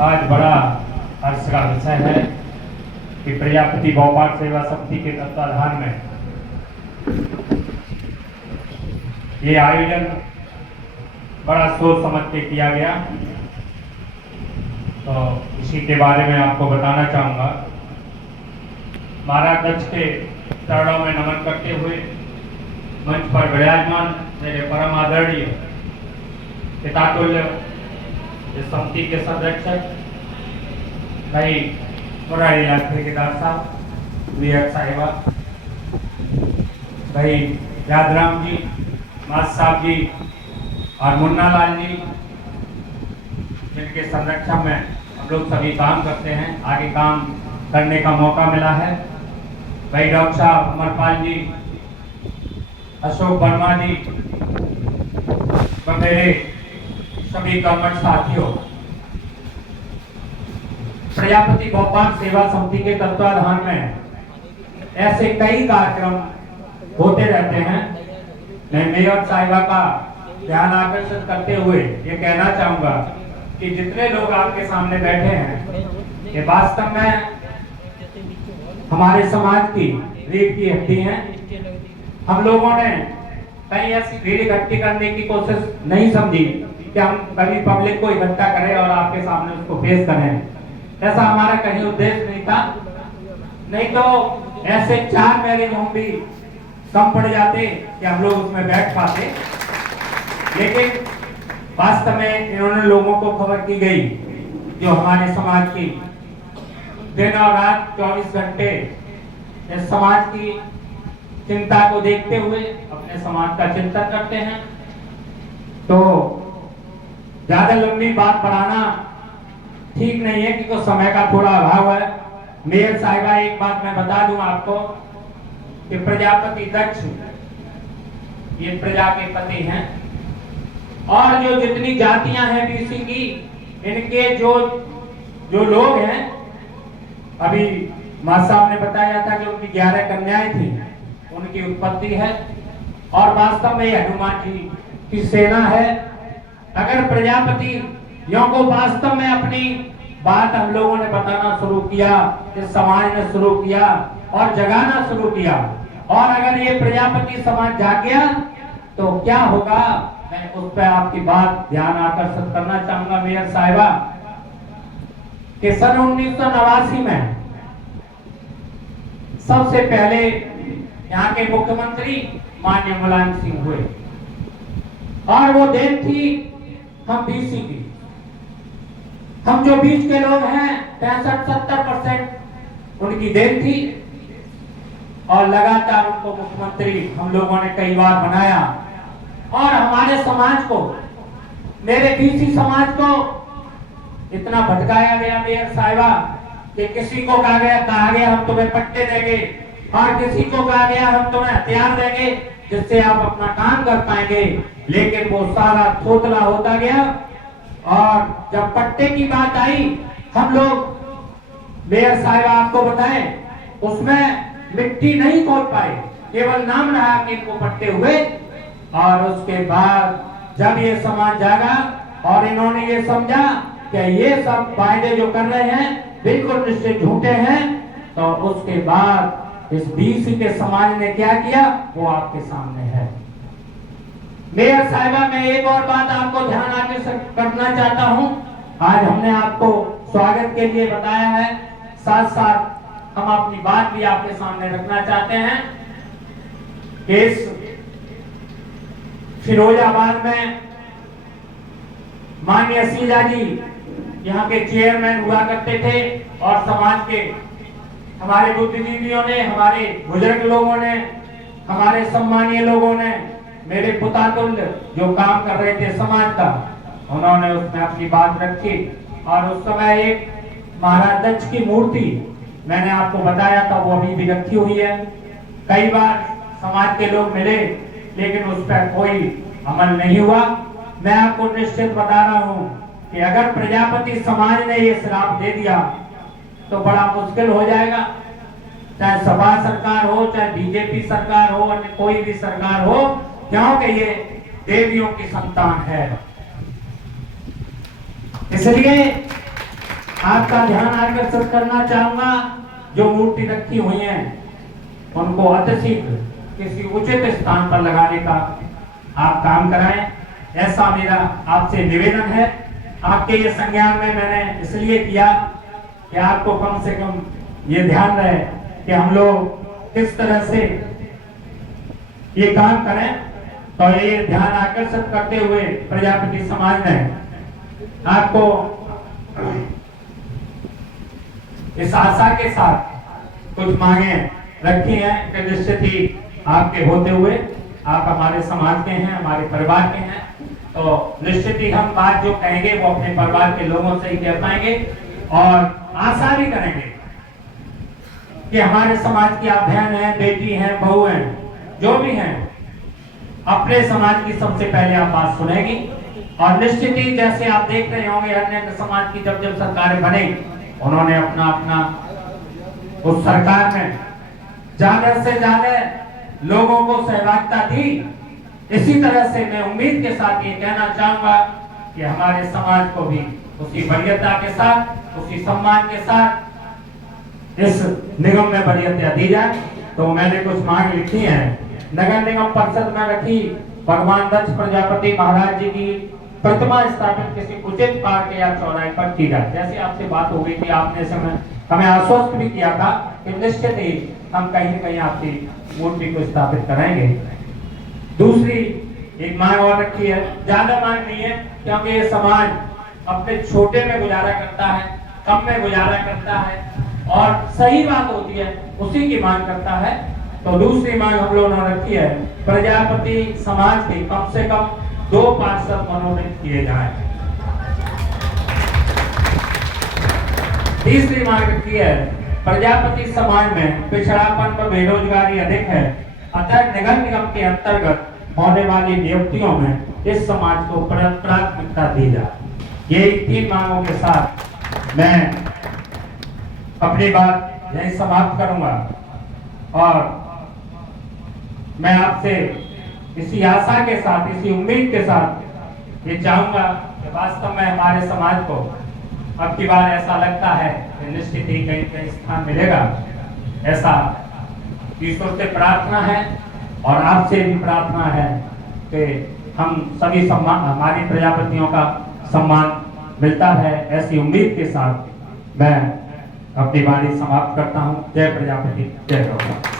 आज बड़ा हर्ष का विषय है कि प्रजापति गौपाल सेवा समिति के तत्वाधान में ये आयोजन बड़ा सोच समझ के किया गया। तो इसी के बारे में आपको बताना चाहूँगा। महाराज दक्ष के चरणों में नमन करते हुए मंच पर विराजमान मेरे परम आदरणीय पितातुल्य इस समिति के संरक्षक भाई मुरारीलाल ठेकेदार साहब, वियक साहिबा, भाई यादराम जी, मास साहब जी और मुन्ना लाल जी, जिनके संरक्षण में हम लोग सभी काम करते हैं, आगे काम करने का मौका मिला है। भाई डॉक्टर साहब अमरपाल जी, अशोक वर्मा जी, मेरे सभी कर्मठ साथियों, प्रजापति गौपाल सेवा समिति के तत्वाधान में ऐसे कई कार्यक्रम होते रहते हैं। मैं मेयर साहिबा का ध्यान आकर्षित करते हुए ये कहना चाहूंगा कि जितने लोग आपके सामने बैठे हैं ये वास्तव में हमारे समाज की रीढ़ की हड्डी हैं। हम लोगों ने कहीं ऐसी भीड़ इकट्ठी करने की कोशिश नहीं समझी कि हम कभी पब्लिक को इकट्ठा करें और आपके सामने उसको पेश करें। ऐसा हमारा कहीं उद्देश्य नहीं था। नहीं तो ऐसे 4 मैरिज होम भी कम पड़ जाते कि हम लोग उसमें बैठ पाते। लेकिन वास्तव में इन्होंने लोगों को खबर की गई जो हमारे समाज की दिन और रात 24 घंटे इस समाज की चिंता को देखते हुए अपने समाज का चिंतन करते हैं। तो ज्यादा लंबी बात बढ़ाना ठीक नहीं है क्योंकि समय का थोड़ा अभाव है। मेयर साहिबा, एक बात मैं बता दूं आपको कि प्रजापति दक्ष ये प्रजा के पति हैं और जो जितनी जातियां हैं बीसी की, इनके जो लोग हैं, अभी मां साहब ने बताया था कि उनकी 11 कन्याएं थी, उनकी उत्पत्ति है और वास्तव में हनुमान जी की सेना है। अगर प्रजापति यों को वास्तव में अपनी बात हम लोगों ने बताना शुरू किया, इस समाज ने शुरू किया और जगाना शुरू किया, और अगर ये प्रजापति समाज जाग गया तो क्या होगा, मैं उस पर आपकी बात ध्यान आकर्षित करना चाहूंगा मेयर साहिबा कि सन 1989 में सबसे पहले यहाँ के मुख्यमंत्री माननीय मुलायम सिंह हुए और वो देन थी हम बीसी की। हम जो बीच के लोग हैं 65-70% उनकी देन थी और लगातार उनको मुख्यमंत्री हम लोगों ने कई बार बनाया और हमारे समाज को, मेरे बीसी समाज को इतना भटकाया गया मेयर साहिबा कि किसी को कहा गया हम तुम्हें पट्टे देंगे और किसी को कहा गया हम तुम्हें हथियार देंगे जिससे आप अपना काम कर पाएंगे। लेकिन वो सारा थोतला होता गया और जब पट्टे की बात आई, हम लोग मेयर साहिबा आपको बताएं उसमें मिट्टी नहीं खोद पाए, केवल नाम रहा कि इनको पट्टे हुए। और उसके बाद जब ये समाज जागा और इन्होंने ये समझा कि ये सब वायदे जो कर रहे हैं बिल्कुल निश्चित झूठे हैं, तो उसके बाद इस बीसी के समाज ने क्या किया वो आपके सामने है। मेयर साहिबा, मैं एक और बात आपको ध्यान आकर्षित करना चाहता हूं। आज हमने आपको स्वागत के लिए बताया है, साथ साथ हम अपनी बात भी आपके सामने रखना चाहते हैं कि इस फिरोजाबाद में माननीय सीजा जी यहाँ के चेयरमैन हुआ करते थे और समाज के हमारे बुद्धिजीवियों ने, हमारे बुजुर्ग लोगों ने, हमारे सम्मानीय लोगों ने, मेरे पुतातुल्य जो काम कर रहे थे समाज का, उन्होंने उसमें अपनी बात रखी। और उस समय एक महाराज दक्ष की मूर्ति मैंने आपको बताया था, वो अभी भी रखी हुई है। कई बार समाज के लोग मिले लेकिन उस पर कोई अमल नहीं हुआ। मैं आपको निश्चित बता रहा हूँ कि अगर प्रजापति समाज ने ये श्राप दे दिया तो बड़ा मुश्किल हो जाएगा। चाहे सपा सरकार हो, चाहे बीजेपी सरकार हो, अन्य कोई भी सरकार हो, क्योंकि ये देवियों की संतान है। इसलिए आपका ध्यान आकर्षित करना चाहूंगा, जो मूर्ति रखी हुई है उनको अतिशीघ्र किसी उचित स्थान पर लगाने का आप काम कराएं, ऐसा मेरा आपसे निवेदन है। आपके ये संज्ञान में मैंने इसलिए किया कि आपको कम से कम ये ध्यान रहे कि हम लोग किस तरह से ये काम करें। तो ये ध्यान आकर्षित करते हुए प्रजापति समाज ने आपको इस आशा के साथ कुछ मांगे रखी हैं कि निश्चित ही आपके होते हुए, आप हमारे समाज के हैं, हमारे परिवार के हैं, तो निश्चित ही हम बात जो कहेंगे वो अपने परिवार के लोगों से ही कह पाएंगे और आशा भी करेंगे कि हमारे समाज की आप बहन है, बेटी है, बहू है, जो भी हैं, अपने समाज की सबसे पहले आप बात सुनेंगी। और निश्चित ही जैसे आप देख रहे होंगे अन्य समाज की जब जब सरकारें बने, उन्होंने अपना अपना उस सरकार में ज्यादा से ज्यादा लोगों को सहभागिता दी। इसी तरह से मैं उम्मीद के साथ ये कहना चाहूंगा कि हमारे समाज को भी उसी वरीयता के साथ, उसी सम्मान के साथ इस निगम में वरीयता दी जाए। तो मैंने कुछ मांग लिखी है। नगर निगम परिषद में रखी भगवान दक्ष प्रजापति महाराज जी की प्रतिमा स्थापित किसी उचित पार्क या चौराहे पर की जाए। जैसे आपसे बात हो गई थी, आपने समय हमें आश्वस्त भी किया था कि निश्चित ही हम कहीं न कहीं आपकी मूर्ति को स्थापित कराएंगे। दूसरी एक मांग और रखी है, ज्यादा मांग नहीं है क्योंकि ये समाज अपने छोटे में गुजारा करता है, कम में गुजारा करता है और सही बात होती है उसी की मांग करता है। तो दूसरी मांग हम लोगों ने रखी है, प्रजापति समाज के कम से कम 2 पार्षद मनोनीत किए जाएं। तीसरी मांग रखी है, प्रजापति समाज में पिछड़ापन व बेरोजगारी अधिक है, अतः नगर निगम के अंतर्गत होने वाली नियुक्तियों में इस समाज को प्राथमिकता दी जाए। ये 3 मांगों के साथ मैं अपनी बात यही समाप्त करूंगा और मैं आपसे इसी आशा के साथ, इसी उम्मीद के साथ ये चाहूंगा कि वास्तव में हमारे समाज को अब की बार ऐसा लगता है कि निश्चित ही कहीं कहीं स्थान मिलेगा। ऐसा ईश्वर से प्रार्थना है और आपसे भी प्रार्थना है कि हम सभी सम्मान, हमारी प्रजापतियों का सम्मान मिलता है। ऐसी उम्मीद के साथ मैं अपनी वाणी समाप्त करता हूँ। जय प्रजापति, जय गौ।